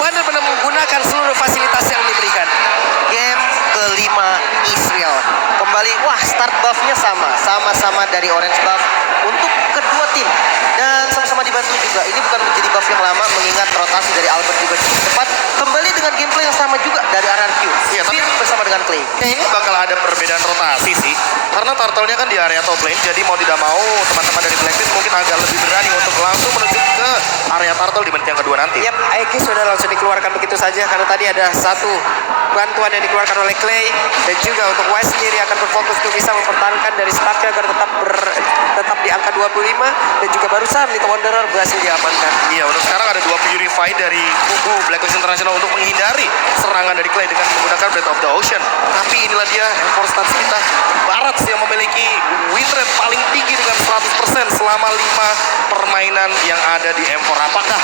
benar-benar menggunakan seluruh fasilitas yang diberikan. Game kelima Israel. Kembali, wah start buff-nya sama-sama dari orange buff untuk kedua tim. Dan sama-sama dibantu juga. Ini bukan menjadi buff yang lama mengingat rotasi dari Albert juga cukup cepat. Kembali dengan gameplay yang sama juga dari RRQ. Iya, tapi bersama dengan Clay. ini bakal ada perbedaan rotasi sih. Karena turtle-nya kan di area top lane, jadi mau tidak mau teman-teman dari Blacklist mungkin agak lebih berani untuk langsung menuju ke area turtle di menit yang kedua nanti. Yap, Aegis sudah langsung dikeluarkan begitu saja karena tadi ada satu bantuan yang dikeluarkan oleh Clay dan juga untuk Wise sendiri akan berfokus untuk bisa mempertahankan dari stacknya agar tetap di angka 25 dan juga barusan Little Wanderer berhasil diamankan. Iya, untuk sekarang ada 2 Purify dari kubu Blacklist International untuk menghindari serangan dari Clay dengan menggunakan Breath of the Ocean. Tapi inilah dia M4 stats kita. Barat yang memiliki win rate paling tinggi dengan 100% selama 5 permainan yang ada di M4. Apakah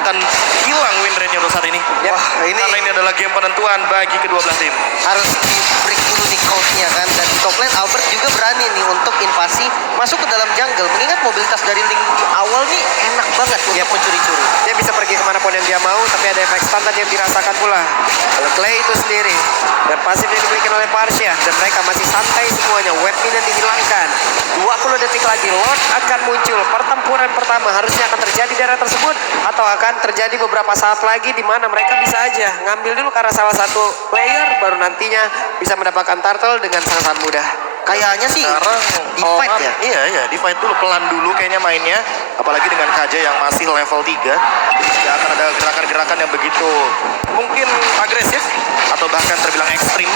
akan hilang win rate-nya untuk saat ini? Wah, ini Karena ini adalah game penentuan bagi kedua belah tim. harus di-break dulu nih coach-nya kan. Dan di top lane Albert juga berani nih untuk invasi masuk ke dalam jungle. Mengingat mobilitas dari Link di awal nih enak banget untuk mencuri-curi. Dia bisa pergi kemanapun yang dia mau, tapi ada efek standar yang dirasakan pula oleh Clay itu sendiri. Dan pasif yang dimiliki oleh Parsia. Dan mereka masih santai semuanya. Web minion dihilangkan. 20 detik lagi Lord akan muncul. Pertempuran pertama harusnya akan terjadi di area tersebut. Atau akan terjadi beberapa saat lagi di mana mereka bisa aja ngambil dulu karena salah satu player. Baru nantinya bisa mendapatkan turtle dengan sangat mudah. Kayaknya sih Sekarang di fight ya. Iya, di fight dulu, pelan dulu kayaknya mainnya. Apalagi dengan KJ yang masih level 3. Ya akan ada gerakan-gerakan yang begitu mungkin agresif atau bahkan terbilang ekstrim.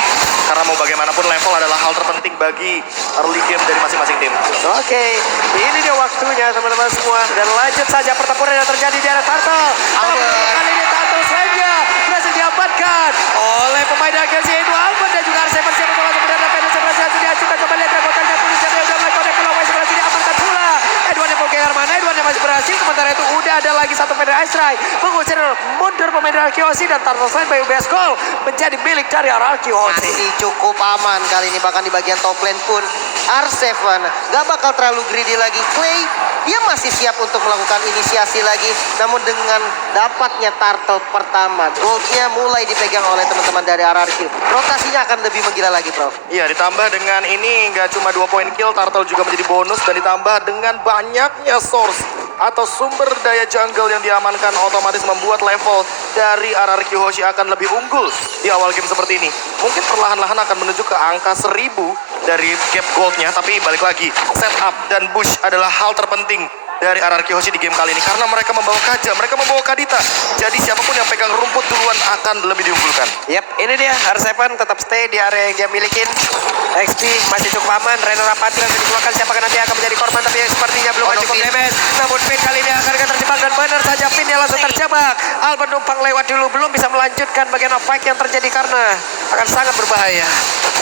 Karena mau bagaimanapun level adalah hal terpenting bagi early game dari masing-masing tim. Oke, ini dia waktunya teman-teman semua. Dan lanjut saja pertempuran yang terjadi di area turtle. Albert. Kali ini turtle saja berhasil diamankan oleh pemain agensi itu Albert dan juga Arseven siapa bola kemudian ada Venus berhasil diajukan kembali Dragotannya pun siapa yang udah mulai connect ke Lawai berhasil diamankan pula. Edwan yang Pokear mana? Edwan yang masih berhasil. Sementara itu udah ada lagi satu pemain Ice Ray mengusir mundur pemain dari Kyoshi dan turtle slide by UBS Gold menjadi milik dari RRQ Hoshi. Masih cukup aman kali ini, bahkan di bagian top lane pun R7 gak bakal terlalu greedy lagi. Clay dia masih siap untuk melakukan inisiasi lagi, namun dengan dapatnya turtle pertama, goldnya mulai dipegang oleh teman-teman dari RRQ. Rotasinya akan lebih menggila lagi, Prof. Iya, ditambah dengan ini nggak cuma 2 poin kill, turtle juga menjadi bonus. Dan ditambah dengan banyaknya source atau sumber daya jungle yang diamankan, otomatis membuat level dari RRQ Hoshi akan lebih unggul di awal game seperti ini. Mungkin perlahan-lahan akan menuju ke angka 1000 dari cap goldnya, tapi balik lagi, setup dan push adalah hal terpenting dari RRQ Hoshi di game kali ini. Karena mereka membawa Kaja, mereka membawa Kadita. Jadi siapapun yang pegang rumput duluan akan lebih diunggulkan. Yap, ini dia R7 tetap stay di area yang dia milikin. XP masih cukup aman. Renner Rapati langsung dikeluarkan. Siapakah nanti akan menjadi korban, tapi sepertinya belum cukup damage. Namun Finn kali ini akan terjebak dan benar saja Finn yang langsung terjebak. Albert numpang lewat dulu, belum bisa melanjutkan bagian fight yang terjadi karena akan sangat berbahaya.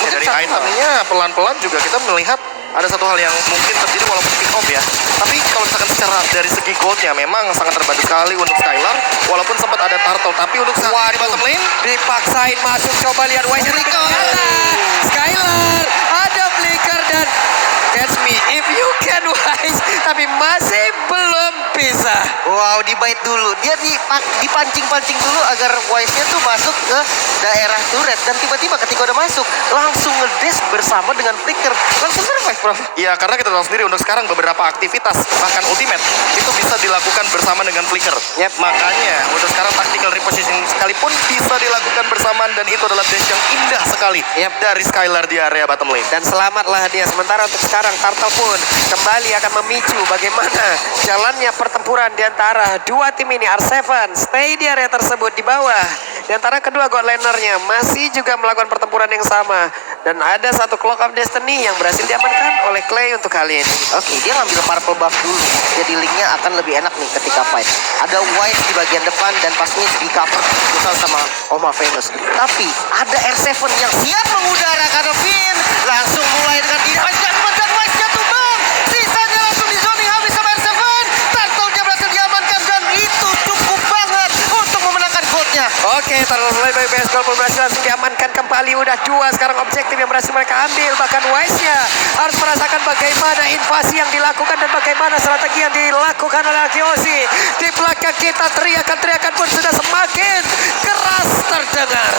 Ya, dari itemnya pelan-pelan juga kita melihat ada satu hal yang mungkin terjadi walaupun pick off ya. Tapi kalau misalkan secara dari segi goldnya memang sangat terbantu sekali untuk Skylar. Walaupun sempat ada turtle, tapi untuk saat ini di bottom lane Dipaksain masuk, coba lihat Wise. Skylar, ada flicker dan catch me if you can Wise. Tapi masih belum bisa. Wow, dibait dulu. Dia dipancing-pancing dulu agar Wise-nya tuh masuk ke daerah turret. Dan tiba-tiba ketika udah masuk, langsung ngedash bersama dengan flicker. Langsung survive, Prof. ya, karena kita tahu sendiri untuk sekarang beberapa aktivitas bahkan ultimate itu bisa dilakukan bersama dengan flicker. Yep. Makanya untuk sekarang tactical repositioning sekalipun bisa dilakukan bersamaan, dan itu adalah dash yang indah sekali dari Skylar di area bottom lane. Dan selamatlah dia. Sementara untuk sekarang Turtle pun kembali akan memicu bagaimana jalannya pertempuran di antara dua tim ini. R7 stay di area tersebut di bawah. Di antara kedua god lanernya masih juga melakukan pertempuran yang sama. Dan ada satu Clock of Destiny yang berhasil diamankan oleh Clay untuk kali ini. Oke, dia ngambil purple buff dulu. Jadi linknya akan lebih enak nih ketika fight. Ada Wise di bagian depan dan pastinya di cover misal sama Oma Venus. Tapi ada R7 yang siap mengudara karena Finn langsung mulai dengan defense dan Wise-nya tumbang. Sisanya langsung di zoning habis sama R7. Turtle-nya berhasil diamankan dan itu cukup banget untuk memenangkan goldnya. Oke, terlalu by Base Gold pun berhasil langsung diamankan kembali. Udah 2 sekarang objektif yang berhasil mereka ambil. Bahkan Wise-nya harus merasakan bagaimana invasi yang dilakukan dan bagaimana strategi yang dilakukan oleh Arkeosi. Di belakang kita teriakan-teriakan pun sudah semakin keras terdengar.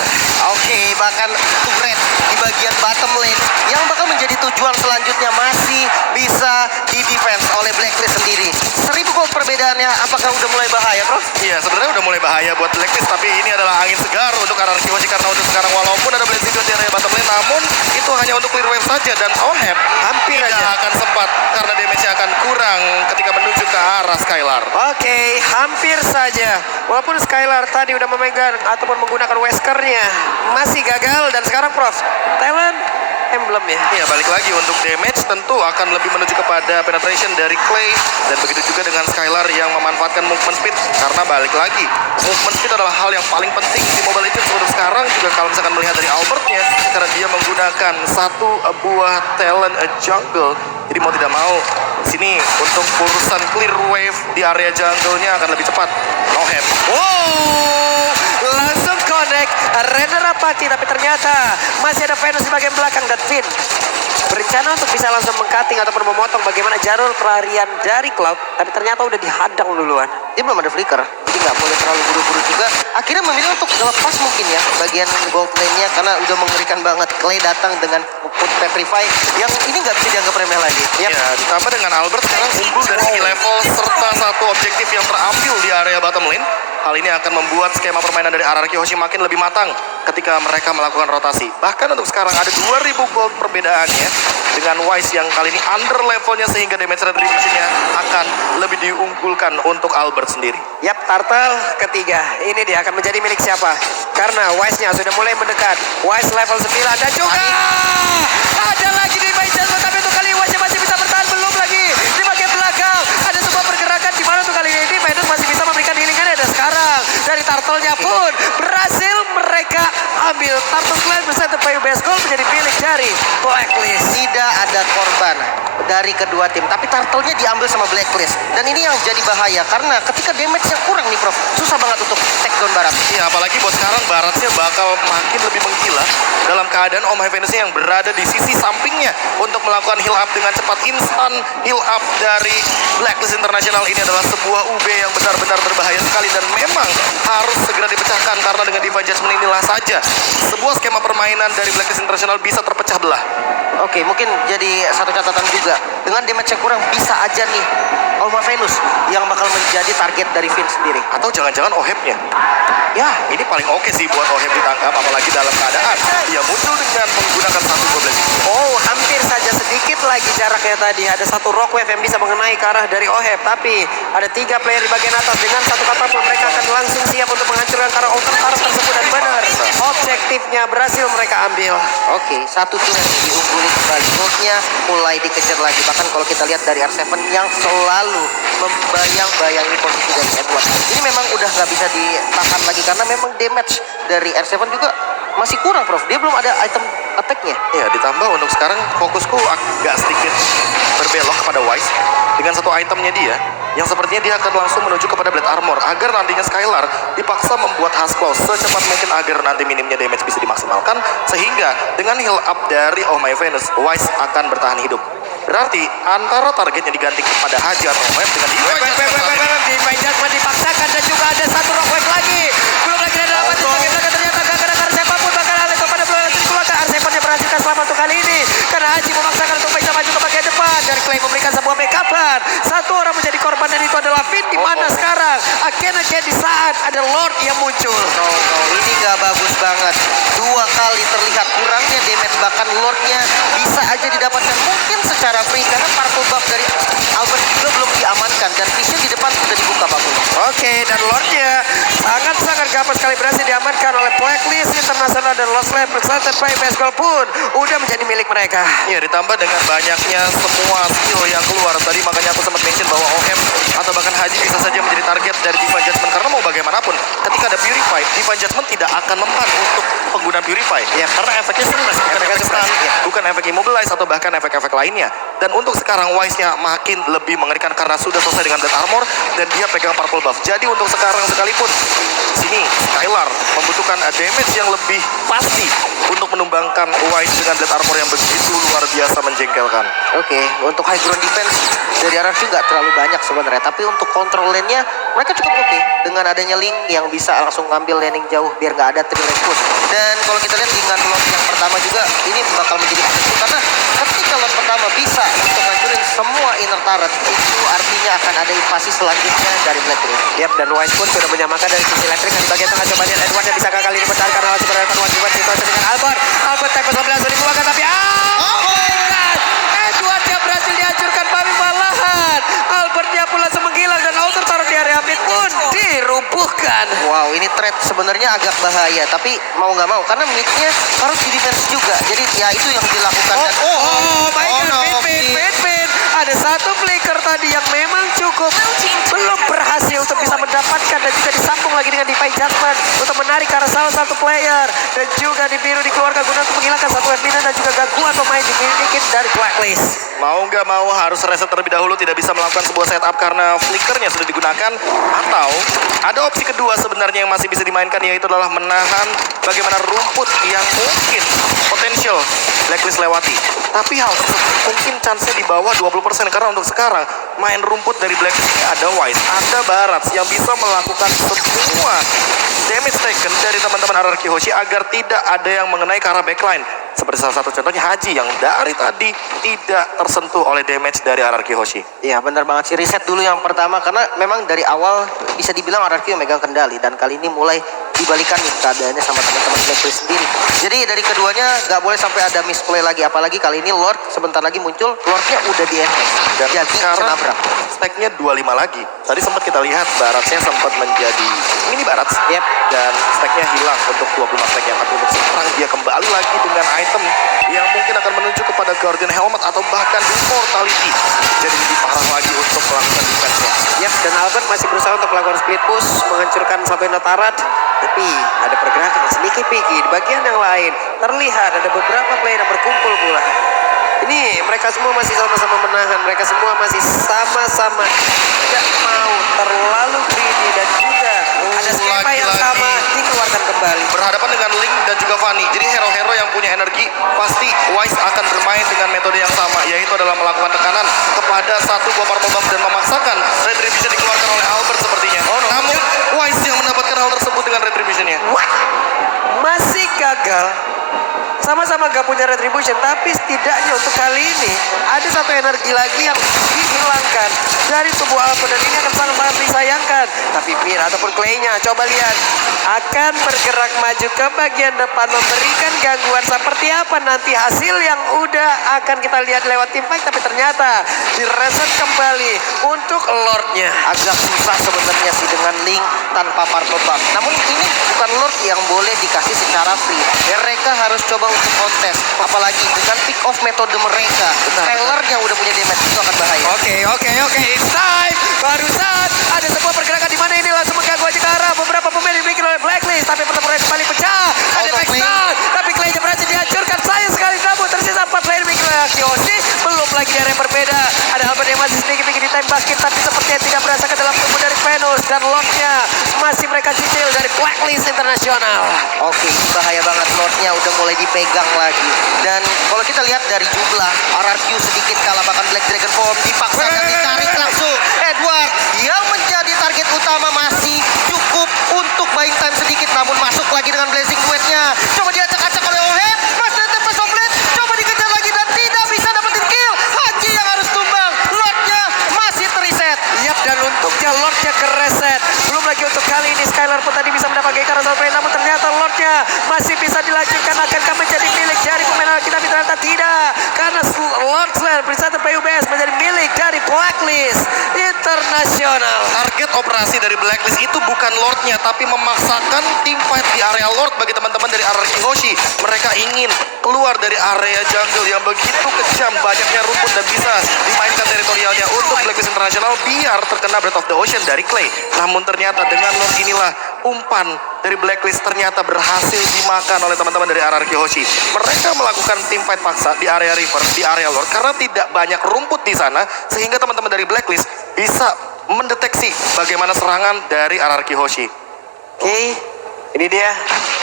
Oke, bahkan turret di bagian bottom lane yang bakal menjadi tujuan selanjutnya masih bisa di defense oleh Blacklist sendiri. 1000 gold perbedaannya, apakah udah mulai bahaya, Prof? Iya, sebenarnya udah mulai bahaya buat Blacklist, tapi ini adalah angin segar untuk RRQ Hoshi karena untuk sekarang walaupun ada Blazing Dude di area bottom lane, namun itu hanya untuk clear wave saja dan Oheb Hampir tidak aja. akan sempat karena damage-nya akan kurang ketika menuju ke arah Skylar. Oke, hampir saja. Walaupun Skylar tadi udah memegang ataupun menggunakan Weskernya, masih gagal. Dan sekarang Prof, talent emblem ya. Iya, balik lagi untuk damage tentu akan lebih menuju kepada penetration dari Clay dan begitu juga dengan Skylar yang memanfaatkan movement speed karena balik lagi movement speed adalah hal yang paling penting di Mobile Legends untuk sekarang juga kalau misalkan melihat dari Albertnya karena dia menggunakan satu buah talent jungle jadi mau tidak mau di sini untuk urusan clear wave di area jungle-nya akan lebih cepat. Oheb. Wow, langsung connect Renner Apati, tapi ternyata masih ada Venus di bagian belakang dan Finn berencana untuk bisa langsung mengcutting ataupun memotong bagaimana jalur pelarian dari Cloud, tapi ternyata udah dihadang duluan. Dia belum ada flicker, jadi nggak boleh terlalu buru-buru juga. Akhirnya memilih untuk lepas mungkin ya bagian gold lane-nya karena udah mengerikan banget. Clay datang dengan put petrify yang ini nggak bisa dianggap remeh lagi. Ya, ditambah dengan Albert sekarang unggul dari segi level serta satu objektif yang terambil di area bottom lane. Hal ini akan membuat skema permainan dari RRQ Hoshi makin lebih matang ketika mereka melakukan rotasi. Bahkan untuk sekarang ada 2000 gold perbedaannya dengan Wise yang kali ini under levelnya sehingga damage retribution-nya akan lebih diunggulkan untuk Albert sendiri. Yap, Turtle ketiga. Ini dia akan menjadi milik siapa? Karena Wise-nya sudah mulai mendekat. Wise level 9 dan juga ada lagi di bagian tapi untuk kali Wise masih bisa bertahan, belum lagi di bagian belakang. Ada sebuah pergerakan di mana untuk kali ini Venus masih bisa memberikan healing-nya dan sekarang dari Turtle-nya pun berhasil mereka ambil. Turtle Clan bersatu Payu Base Gold menjadi milik dari Blacklist. Tidak ada korban dari kedua tim, tapi turtle-nya diambil sama Blacklist. Dan ini yang jadi bahaya karena ketika damage-nya kurang nih Prof, susah banget untuk take down Barat. Iya, apalagi buat sekarang Baratnya bakal makin lebih menggila dalam keadaan Om Venusnya yang berada di sisi sampingnya untuk melakukan heal up dengan cepat. Instan heal up dari Blacklist International ini adalah sebuah UB yang benar-benar berbahaya sekali dan memang harus segera dipecahkan karena dengan Divine Judgment inilah saja sebuah skema permainan dari Blacklist International bisa terpecah belah. Oke, mungkin jadi satu catatan juga. Dengan damage yang kurang bisa aja nih Oma Venus yang bakal menjadi target dari Finn sendiri. Atau jangan-jangan Ohebnya. Ya, ini paling oke sih buat Oheb ditangkap apalagi dalam keadaan dia muncul dengan menggunakan satu goblin. Oh, hampir saja sedikit lagi jaraknya tadi. Ada satu rock wave yang bisa mengenai ke arah dari Oheb. Tapi ada 3 player di bagian atas. Dengan satu katapult mereka akan langsung siap untuk menghancurkan karena outer turret tersebut. Dan benar, objektifnya berhasil mereka ambil. Oke, satu turret diungguli kembali. Goldnya mulai dikejar lagi. Bahkan kalau kita lihat dari R7 yang selalu membayang-bayangi posisi dari Edward. Ini memang udah nggak bisa ditahan lagi karena memang damage dari R7 juga masih kurang, Prof. Dia belum ada item attack-nya. Ya, ditambah untuk sekarang fokusku agak sedikit berbelok kepada Wise dengan satu itemnya dia yang sepertinya dia akan langsung menuju kepada Blade Armor agar nantinya Skylar dipaksa membuat Husk secepat mungkin agar nanti minimnya damage bisa dimaksimalkan sehingga dengan heal up dari Oh My Venus, Wise akan bertahan hidup. Berarti antara targetnya diganti kepada Haji atau Wave dengan Divine Judgment dipaksakan dan juga ada satu rock wave lagi. Belum lagi ada dapat bagian belakang ternyata gak kena siapapun bahkan ada kepada belakang langsung dikeluarkan. R7 yang berhasilkan selamat untuk kali ini karena Haji memaksakan untuk bisa maju ke bagian depan dan Clay memberikan sebuah backupan. Satu orang menjadi korban dan itu adalah Finn di mana sekarang akhir di saat ada Lord yang muncul. Ini gak bagus banget. 2 kali terlihat kurangnya damage, bahkan Lordnya bisa aja didapatkan mungkin secara free karena purple buff dari Albert juga belum diamankan dan vision di depan sudah dibuka Pak Puno. Oke, dan Lordnya sangat-sangat gampang sekali berhasil diamankan oleh Blacklist International dan Lost Lab bersama Base Gold pun udah menjadi milik mereka. Ya, ditambah dengan banyaknya semua skill yang keluar tadi makanya aku sempat mention bahwa Ohem atau bahkan Haji bisa saja menjadi target dari Divine Judgment karena mau bagaimanapun ketika ada Purify, Divine Judgment tidak akan mempan untuk penggunaan Purify ya karena efeknya stres bukan efek stun, bukan efek immobilize atau bahkan efek-efek lainnya. Dan untuk sekarang Wise-nya makin lebih mengerikan karena sudah selesai dengan Blade Armor dan dia pegang purple buff. Jadi untuk sekarang sekalipun sini Skylar membutuhkan damage yang lebih pasti untuk menumbangkan Wise dengan Blade Armor yang begitu luar biasa menjengkelkan. Oke, untuk high ground defense dari RRQ nggak terlalu banyak sebenarnya, tapi untuk control lane-nya mereka cukup oke dengan adanya Link yang bisa langsung ngambil laning jauh biar nggak ada 3 lane push. Dan kalau kita lihat dengan lot yang pertama juga ini bakal menjadi efektif karena ketika lot pertama bisa untuk ngancurin semua inner turret, itu artinya akan ada invasi selanjutnya dari Black Rift. Yap, dan Wise pun sudah menyamakan dari sisi elektrik di bagian tengah. Coba lihat Edward yang bisa gagal ini bertahan karena masih berada pada wajiban situasi dengan Albert. Albert tempo 11 sudah dikeluarkan tapi Edward yang berhasil dihancurkan, tapi malahan Albertnya pula langsung menghilang dan Alter taruh di area mid pun dirubuhkan. Wow, ini trade sebenarnya agak bahaya, tapi mau nggak mau karena mid-nya harus di defense juga. Jadi ya itu yang dilakukan. Dan, My God, Pin. Ada satu flicker tadi yang memang cukup belum berhasil untuk bisa mendapatkan dan juga disambung lagi dengan Divine Judgment untuk menarik ke arah salah satu player dan juga di biru dikeluarkan guna untuk menghilangkan satu admin dan juga gangguan pemain dimiliki dari Blacklist. Mau nggak mau harus reset terlebih dahulu, tidak bisa melakukan sebuah setup karena flickernya sudah digunakan. Atau ada opsi kedua sebenarnya yang masih bisa dimainkan, yaitu adalah menahan bagaimana rumput yang mungkin potensial Blacklist lewati. Tapi hal tersebut mungkin chance-nya di bawah 20% karena untuk sekarang main rumput dari Blacklist ini ada Wise, ada Barats yang bisa melakukan semua damage taken dari teman-teman RRQ Hoshi agar tidak ada yang mengenai ke arah backline. Seperti salah satu contohnya Haji yang dari tadi tidak tersentuh oleh damage dari RRQ Hoshi. Iya benar banget sih, reset dulu yang pertama karena memang dari awal bisa dibilang RRQ yang megang kendali dan kali ini mulai dibalikan nih keadaannya sama teman-teman Blacklist sendiri. Jadi dari keduanya nggak boleh sampai ada misplay lagi, apalagi kali ini Lord sebentar lagi muncul, Lordnya udah di enhance Dan jadi sekarang nabrak. stacknya 25 lagi. Tadi sempat kita lihat Baratsnya sempat menjadi mini Barats. Yep. Dan stacknya hilang untuk 25 stack yang akan untuk sekarang dia kembali lagi dengan item yang mungkin akan menuju kepada Guardian Helmet atau bahkan Immortality. Jadi lebih parah lagi untuk melakukan defense-nya. Yap, dan Albert masih berusaha untuk melakukan split push, menghancurkan satu Natarat. Tapi ada pergerakan sedikit Piggy di bagian yang lain. Terlihat ada beberapa player yang berkumpul pula. Ini mereka semua masih sama-sama menahan. Mereka semua masih sama-sama tidak mau terlalu greedy dan juga ada skema yang lagi-lagi sama dikeluarkan kembali. Berhadapan dengan Link dan juga Fanny. Jadi hero-hero yang punya energi pasti Wise akan bermain dengan metode yang sama, yaitu adalah melakukan tekanan kepada satu buah purple buff dan memaksakan retribution dikeluarkan oleh Albert sepertinya. Namun Wise yang mendapatkan hal tersebut dengan retributionnya. What? Masih gagal. Sama-sama gak punya retribution, tapi setidaknya untuk kali ini ada satu energi lagi yang dihilangkan dari tubuh Albert dan ini akan sangat disayangkan. Tapi Mir ataupun Clay-nya coba lihat akan bergerak maju ke bagian depan memberikan gangguan seperti apa nanti hasil yang udah akan kita lihat lewat tim fight, tapi ternyata direset kembali untuk Lordnya. Agak susah sebenarnya sih dengan Link tanpa purple buff. Namun ini bukan Lord yang boleh dikasih secara free. Mereka harus coba untuk kontes, apalagi dengan pick off metode mereka. Skylar yang udah punya damage itu akan bahaya. Oke, it's time. Barusan ada sebuah pergerakan di mana ini langsung mengganggu aja ke arah beberapa pemain dimiliki oleh Blacklist, tapi pertempuran kembali pecah. Ada backstart, tapi Clay-nya berhasil dihancurkan. Sayang sekali namun tersisa 4 player dimiliki oleh Kyoshi. Belum lagi di area yang berbeda. Ada Albert yang masih sedikit di time basket, tapi sepertinya tidak merasakan dalam tubuh dari Venus dan Lordnya masih mereka cicil dari Blacklist Internasional. Oke, bahaya banget, Lordnya udah mulai dipegang lagi. Dan kalau kita lihat dari jumlah RRQ sedikit kalah, bahkan Black Dragon Form dipaksa dan ditarik langsung. Edward yang menjadi target utama masih cukup untuk buying time sedikit, namun masuk lagi dengan Blazing Duet-nya. Coba diacak-acak oleh Ohem, masih ada Tempest of Blade, coba dikejar lagi dan tidak bisa dapetin kill. Haji yang harus tumbang, Lordnya masih terreset. Yap, dan untuknya Lordnya kereset. Belum lagi untuk kali ini Skylar pun tadi bisa mendapatkan Carousel Play, namun ternyata Lordnya masih bisa dilanjutkan. Akankah menjadi milik dari pemain kita? Tapi ternyata tidak, karena Lord Slayer Presented PUBS menjadi milik dari Blacklist Internasional. Target operasi dari Blacklist itu bukan Lordnya, tapi memaksakan tim fight di area Lord bagi teman-teman dari RRQ Hoshi. Mereka ingin keluar dari area jungle yang begitu kejam, banyaknya rumput dan bisa dimainkan teritorialnya untuk Blacklist Internasional biar terkena Breath of the Ocean dari Clay. Namun ternyata dengan Lord inilah umpan dari Blacklist ternyata berhasil dimakan oleh teman-teman dari RRQ Hoshi. Mereka melakukan tim fight paksa di area River, di area Lord karena tidak banyak rumput di sana, sehingga teman-teman dari Blacklist bisa mendeteksi bagaimana serangan dari RRQ Hoshi. Oke, Ini dia,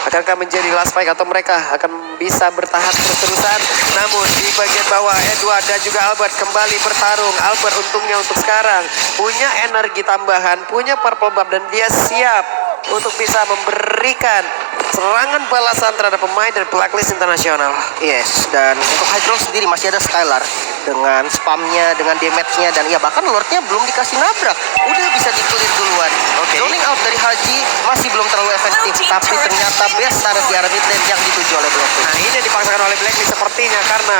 akankah menjadi last fight atau mereka akan bisa bertahan terus-terusan? Namun di bagian bawah Edward dan juga Albert kembali bertarung. Albert untungnya untuk sekarang punya energi tambahan, punya purple buff dan dia siap untuk bisa memberikan serangan balasan terhadap pemain dari Blacklist Internasional. Yes, dan untuk Hydro sendiri masih ada Skylar dengan spamnya, dengan damage-nya, dan ya bahkan Lordnya belum dikasih nabrak. Udah bisa di-clear duluan. Oke. Zoning out dari Haji masih belum terlalu efektif, tapi ternyata best turret di arah mid lane yang dituju oleh Blacklist. Nah ini yang dipaksakan oleh Blacklist sepertinya karena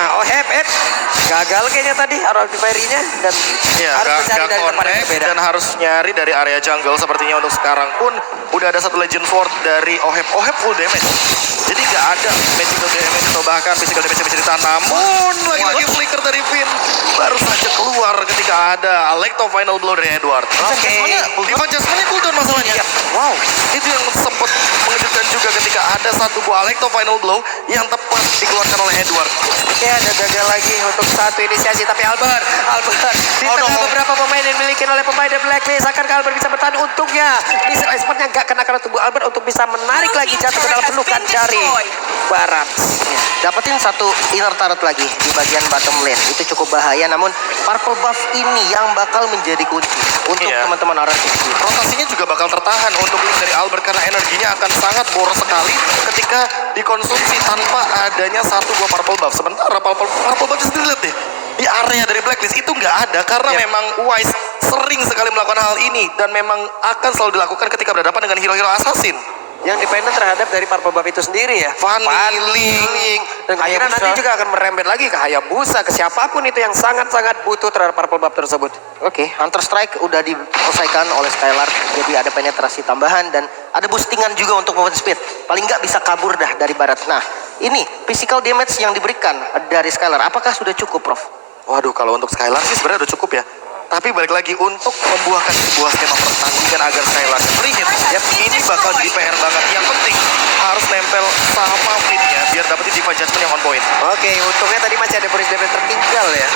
gagal kayaknya tadi arrow nya dan Ya, harus gak mencari dari tempat yang connect berbeda. dan harus nyari dari area jungle. Sepertinya untuk sekarang pun udah ada satu Legend Sword dari Oheb full damage. Jadi gak ada magical damage atau bahkan physical damage yang bisa ditahan. Namun lagi-lagi flicker dari Finn baru saja keluar ketika ada Alecto final blow dari Edward. Oke. Divine Jasmine-nya cooldown masalahnya. Wow, itu yang sempat mengejutkan juga ketika ada satu buah Alecto final blow yang tepat dikeluarkan oleh Edward. Oke, ada gagal lagi untuk satu inisiasi, tapi Albert di Oh, tengah no. beberapa pemain yang dimiliki oleh pemain dari Blacklist, akankah Albert bisa bertahan? Untungnya missile expertnya nggak kena karena tubuh Albert untuk bisa menarik lagi jatuh ke dalam pelukan dari Barat. Dapetin satu inner turret lagi di bagian bottom lane. Itu cukup bahaya, namun purple buff ini yang bakal menjadi kunci untuk Iya. teman-teman RRQ. Rotasinya juga bakal tertahan untuk link dari Albert karena energinya akan sangat boros sekali ketika dikonsumsi tanpa adanya satu buah purple buff. Sementara purple buff sendiri lihat deh, di area dari Blacklist itu nggak ada karena Yep. memang Wise sering sekali melakukan hal ini dan memang akan selalu dilakukan ketika berhadapan dengan hero-hero assassin. Yang dependen terhadap dari purple buff itu sendiri ya. Fanny, Ling, Dan kemungkinan Hayabusa. nanti juga akan merembet lagi ke Hayabusa, ke siapapun itu yang sangat-sangat butuh terhadap purple buff tersebut. Oke, Hunter Strike udah diselesaikan oleh Skylar. Jadi ada penetrasi tambahan dan ada boostingan juga untuk movement speed. Paling nggak bisa kabur dah dari Barat. Nah, ini physical damage yang diberikan dari Skylar. Apakah sudah cukup, Prof? Waduh, kalau untuk Skylar sih sebenarnya udah cukup ya. Tapi balik lagi untuk membuahkan sebuah skema pertandingan agar Skylar free hit. Ini bakal jadi PR banget. Yang penting harus nempel sama Finn-nya biar dapetin Divine Judgment yang on point. Oke, untungnya tadi masih ada Boris Devil tertinggal ya.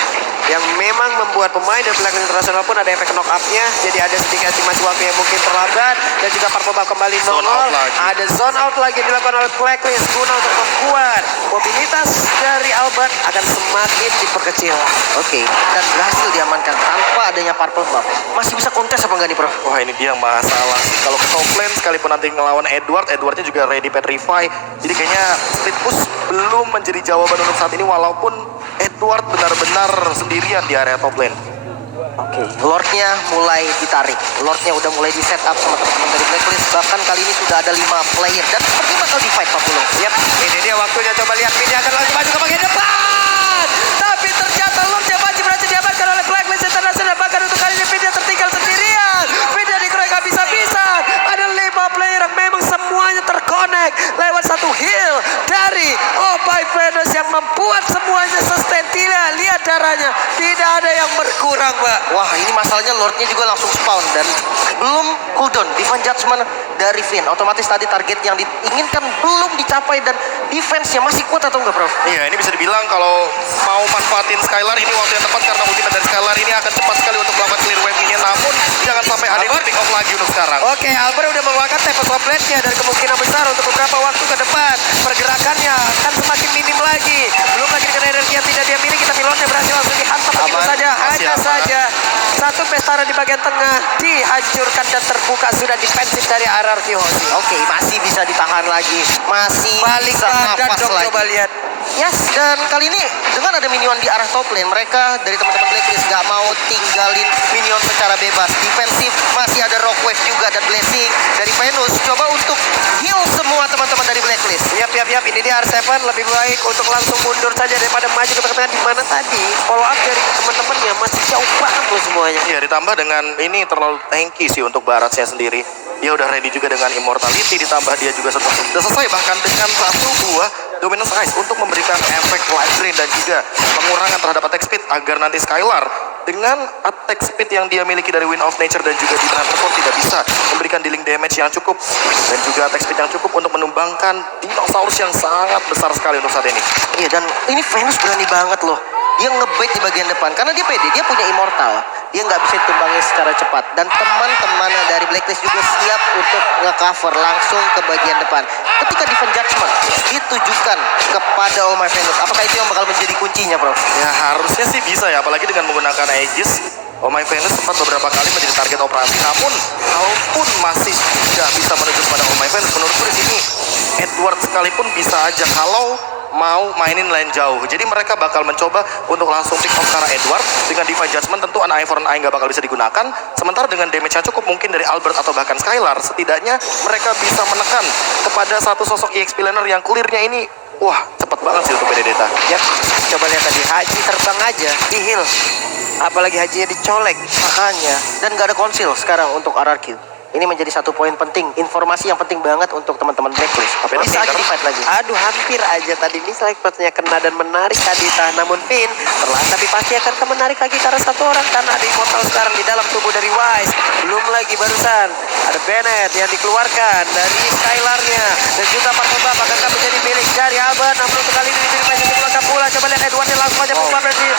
Yang memang membuat pemain dari Blacklist Internasional pun ada efek knock up-nya. Jadi ada sedikit estimasi waktu yang mungkin terlambat. Dan juga purple buff kembali Zone nongol. out lagi. Ada zone out lagi yang dilakukan oleh Blacklist guna untuk membuat mobilitas dari Albert akan semakin diperkecil. Oke, dan berhasil diamankan tanpa adanya purple buff. Masih bisa kontes apa enggak nih, Prof? Wah, ini dia yang masalah sih. Kalau ke top lane sekalipun nanti ngelawan Edwardnya juga ready petrify. Jadi kayaknya split push belum menjadi jawaban untuk saat ini walaupun Edward benar-benar sendirian di area top lane. Oke, Lordnya mulai ditarik. Lordnya udah mulai di set up sama teman-teman dari Blacklist. Bahkan kali ini sudah ada 5 player dan seperti bakal di fight Pak Pulung. Yap, ini dia waktunya. Coba lihat, ini akan langsung maju ke bagian depan. Tapi ternyata Lordnya masih berhasil diamankan oleh Blacklist Internasional. Bahkan untuk kali ini Vidya tertinggal sendirian. Vidya dikeroyok habis-habisan. Ada 5 player yang memang semuanya terkonek lewat satu heal dari Opay Venus yang membuat semuanya sustain. Tidak, lihat darahnya. Tidak ada yang berkurang, Mbak. Wah, ini masalahnya Lordnya juga langsung spawn dan belum cooldown. Divine Judgment dari Finn. Otomatis tadi target yang diinginkan belum dicapai dan defense-nya masih kuat atau enggak, Prof? Iya, ini bisa dibilang kalau mau manfaatin Skylar ini waktu yang tepat karena ultimate dari Skylar ini akan cepat sekali untuk melakukan clear wave-nya. Namun jangan sampai ada yang Albert? pick off lagi untuk sekarang. Oke, Albert udah mengeluarkan Tempest of Blade-nya dan kemungkinan besar untuk beberapa waktu ke depan pergerakannya akan semakin minim lagi. Belum lagi dengan energi yang tidak dia miliki, tapi Lordnya berhasil langsung dihantam begitu Aman, saja. masih Hanya aman. saja satu pestara di bagian tengah dihancurkan dan terbuka sudah defensif dari RRQ Hoshi. Oke, masih bisa ditahan lagi. Masih Balik bisa badan nafas dong, lagi. coba lihat. Yes, dan kali ini dengan ada minion di arah top lane, mereka dari teman-teman Blacklist nggak mau tinggalin minion secara bebas. Defensif masih ada rock wave juga dan blessing dari Venus. Coba untuk heal semua teman-teman dari Blacklist. Yap. Ini dia R7 lebih baik untuk langsung mundur saja daripada maju ke tengah di mana tadi follow up dari teman-temannya masih jauh banget loh semuanya. Iya, ditambah dengan ini terlalu tanky sih untuk Baratnya sendiri. Dia udah ready juga dengan immortality, ditambah dia juga sudah selesai bahkan dengan satu buah dominance ice untuk memberikan efek life drain dan juga pengurangan terhadap attack speed agar nanti Skylar dengan attack speed yang dia miliki dari Wind of Nature dan juga di Perform tidak bisa memberikan dealing damage yang cukup dan juga attack speed yang cukup untuk menumbangkan dinosaurus yang sangat besar sekali untuk saat ini. Iya, dan ini Venus berani banget loh. Dia ngebait di bagian depan karena dia pede, dia punya immortal. dia nggak bisa ditumbangi secara cepat. Dan teman-teman dari Blacklist juga siap untuk nge-cover langsung ke bagian depan. Ketika Defense Judgment ditujukan kepada All My Venus, apakah itu yang bakal menjadi kuncinya, Bro? Ya harusnya sih bisa ya, apalagi dengan menggunakan Aegis. Oh My Venus sempat beberapa kali menjadi target operasi, namun kalaupun masih tidak bisa menuju kepada Oh My Venus, menurutku di sini Edward sekalipun bisa aja kalau mau mainin lane jauh. Jadi mereka bakal mencoba untuk langsung pick off ke arah Edward. Dengan Divine Judgment tentu an eye for an eye nggak bakal bisa digunakan. Sementara dengan damage-nya cukup mungkin dari Albert atau bahkan Skylar, setidaknya mereka bisa menekan kepada satu sosok EXP laner yang clear-nya ini wah cepet banget sih untuk Benedetta. Ya, coba lihat tadi Haji terbang aja di heal. Apalagi Hajinya dicolek. Makanya, dan nggak ada konsil sekarang untuk RRQ. Ini menjadi satu poin penting, informasi yang penting banget untuk teman-teman Blacklist. Tapi Bisa aja Peter- di-fight lagi. Aduh, hampir aja tadi ini selepetnya kena dan menarik tadi namun Pin perlahan tapi pasti akan menarik lagi karena satu orang karena ada Immortal sekarang di dalam tubuh dari Wise. Belum lagi barusan ada Bennett yang dikeluarkan dari Skylarnya dan juga Purple Buff akankah menjadi milik dari Albert. Namun untuk kali ini diterima jadi dikeluarkan pula. Coba lihat Edward yang langsung aja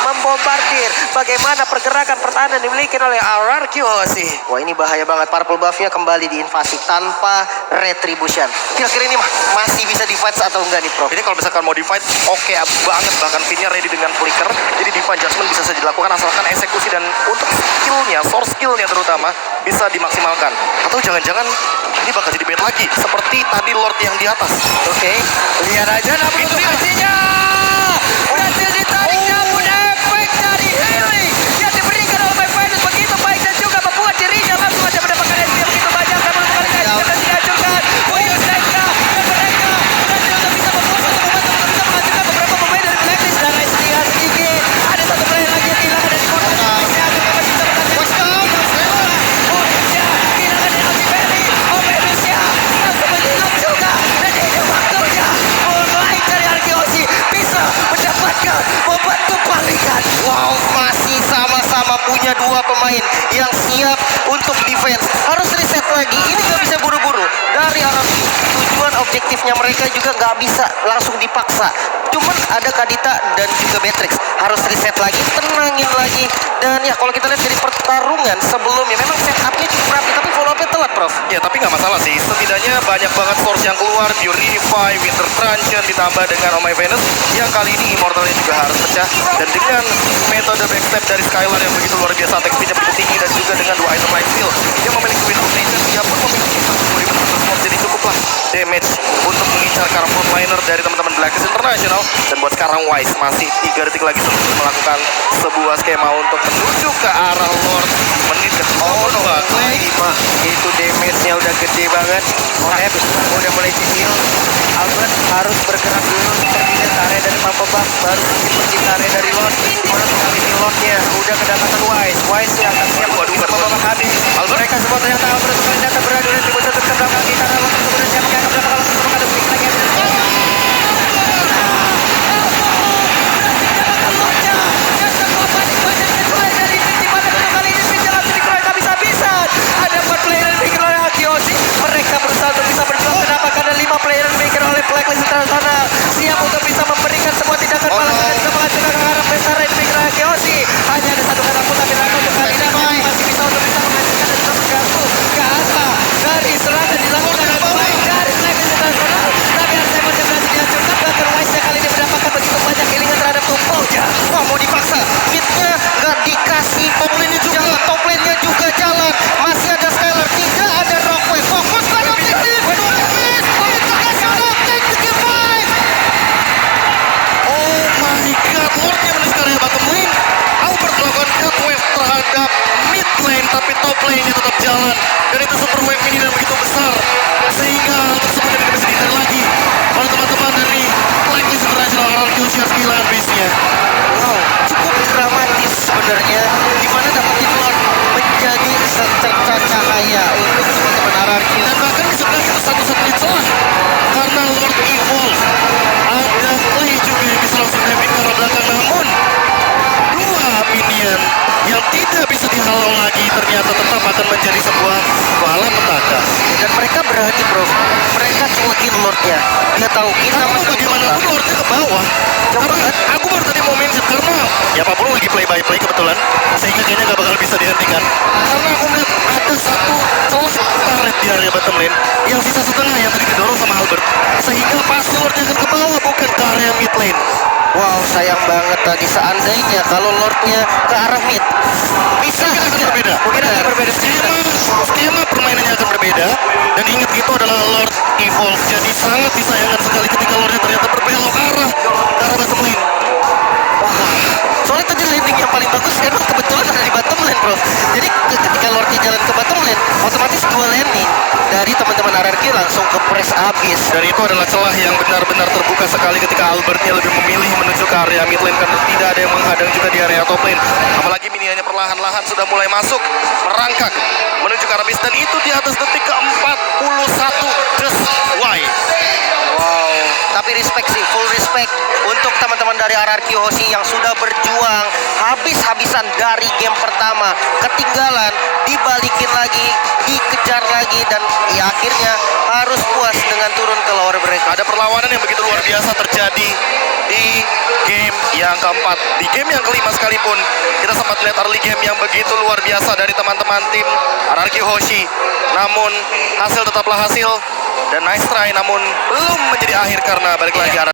membombardir. Bagaimana pergerakan pertahanan dimiliki oleh RRQ sih. Wah, ini bahaya banget. Purple Buff-nya kembali diinvasi tanpa retribution. Kira-kira ini masih bisa di-fight atau enggak nih, Prof? Ini kalau misalkan mau di-fight, oke banget. Bahkan Pinnya ready dengan flicker. Jadi Divine Judgment bisa saja dilakukan asalkan eksekusi dan untuk skillnya, source skillnya terutama, bisa dimaksimalkan. Atau jangan-jangan ini bakal jadi bait lagi. Seperti tadi Lord yang di atas. Oke, lihat aja namun untuk hasilnya berhasil ditarik namun efek dari healing yang diberikan oleh My Venus begitu baik dan juga membuat dirinya langsung aja mendapatkan SP yang begitu banyak namun untuk kali ini dan dihancurkan Williams Tekka dan mereka berhasil untuk bisa membuat satu momentum untuk bisa menghancurkan beberapa pemain dari Blacklist dan lihat sedikit ada satu player lagi yang kehilangan dari Immortal bisa apakah bisa menangkan Venusnya kehilangan dari Alti Berry Venusnya langsung menghilang juga dan ini waktunya mulai dari Arkeosi bisa mendapatkan membantu balikan. Wow, masih sama-sama punya dua pemain yang siap untuk defense. Harus reset lagi. Ini nggak bisa buru-buru. Dari RRQ, tujuan objektifnya mereka juga nggak bisa langsung dipaksa. Cuman ada Kadita dan juga Beatrix. Harus reset lagi, tenangin lagi. Dan ya kalau kita lihat dari pertarungan sebelumnya, memang setupnya cukup rapi, tapi follow up-nya telat, Prof. Ya tapi nggak masalah sih. Setidaknya banyak banget source yang keluar. Purify, Winter Truncheon ditambah dengan Oh My Venus. Yang kali ini Immortalnya juga harus pecah. Dan dengan metode backstep dari Skylar yang begitu luar biasa, attack speed-nya begitu tinggi. Dan juga dengan dua item light steal. Dia memiliki Wind of Nature. Dia pun memiliki 10.000 jadi cukuplah damage untuk mengincar para frontliner dari teman-teman Blacklist International. Dan buat sekarang Wise masih 3 detik lagi untuk melakukan sebuah skema untuk menuju ke arah Lord. Menit ke Itu damage-nya udah gede banget. Oheb udah mulai cicil. Albert harus bergerak dulu sepertinya ke area dari Purple Buff baru pergi ke area dari Lord. Mana kali ini Lordnya udah kedatangan Wise. Wise yang akan siap untuk bisa membawa habis. Mereka semua ternyata Albert kembali datang beradu dan tiba satu ke belakang lagi karena Lord kemudian siap akan berapa kalau semua ada balik lagi. Mereka berusaha untuk bisa berjuang. Kenapa? Karena 5 player yang dimiliki oleh Blacklist International siap untuk bisa memberikan semua tindakan balas dan juga menghancurkan ke arah besar yang dimiliki oleh Kyoshi. Hanya ada satu kata pun tapi Rano untuk kali ini masih bisa untuk bisa menghancurkan dan juga bergantung ke apa dari serangan dilakukan oleh pemain dari Blacklist International. Tapi Arsemon yang berhasil dihancurkan. Bahkan Wise kali ini mendapatkan begitu banyak healingan terhadap tumpulnya. Wah, mau dipaksa. Hitnya nggak dikasih. Top lane-nya juga. Top lane-nya juga jalan. Masih ada Skylar. Tidak ada Rockwave. Fokus pada objektif. Oh my god, Lordnya menuju ke area bottom lane. Albert melakukan cut wave terhadap mid lane, tapi top lane-nya tetap jalan. Dan itu super wave ini dan begitu besar. Sehingga hal tersebut tidak bisa dihindari lagi oleh teman-teman dari Blacklist International RRQ Shares kehilangan base-nya. Wow, cukup dramatis sebenarnya. Dimana dapetin Lord menjadi secerca cahaya untuk teman-teman RRQ. Dan bahkan bisa bilang itu satu-satunya celah. Karena Lord evolve. Ada play juga yang bisa langsung damage ke arah belakang. Namun, dua minion yang tidak bisa dihalau lagi ternyata tetap akan menjadi sebuah malapetaka. Dan mereka berani, Bro. Mereka cuekin Lordnya. Dia tahu kita Karena masih bagaimanapun Lordnya ke bawah. Jauh banget. Aku Lord tadi mau mention karena ya Pak Bro lagi play by play kebetulan, sehingga kayaknya nggak bakal bisa dihentikan. Karena aku melihat ada satu celah turret di area bottom lane yang sisa setengah yang tadi didorong sama Albert, sehingga pasti Lordnya akan ke bawah bukan ke area mid lane. Wow, sayang banget tadi seandainya kalau Lordnya ke arah mid. Bisa Mungkin akan berbeda. Mungkin akan berbeda. Skema permainannya akan berbeda. Dan ingat itu adalah Lord Evolve. Jadi sangat disayangkan sekali ketika Lordnya ternyata berbelok arah bottom lane. Soalnya tadi landing yang paling bagus emang kebetulan ada di bottom lane, bro. Jadi ketika Lordnya jalan ke bottom lane, otomatis dua landing dari teman-teman RRQ langsung ke press abis. Dan itu adalah celah yang benar-benar terbuka sekali ketika Albertnya lebih memilih menuju ke area mid lane karena tidak ada yang menghadang juga di area top lane. Apalagi minianya perlahan-lahan sudah mulai masuk, merangkak menuju ke arah base, dan itu di atas detik ke-41. Just why? Wow, tapi respect sih, full respect untuk teman-teman dari RRQ Hoshi yang sudah berjuang habis-habisan dari game pertama. Ketinggalan, dibalikin lagi, dikejar lagi, dan ya akhirnya harus puas dengan turun ke lower break. Ada perlawanan yang begitu luar biasa terjadi di game yang keempat. Di game yang kelima sekalipun, kita sempat lihat early game yang begitu luar biasa dari teman-teman tim RRQ Hoshi. Namun hasil tetaplah hasil dan nice try, namun belum menjadi akhir karena balik lagi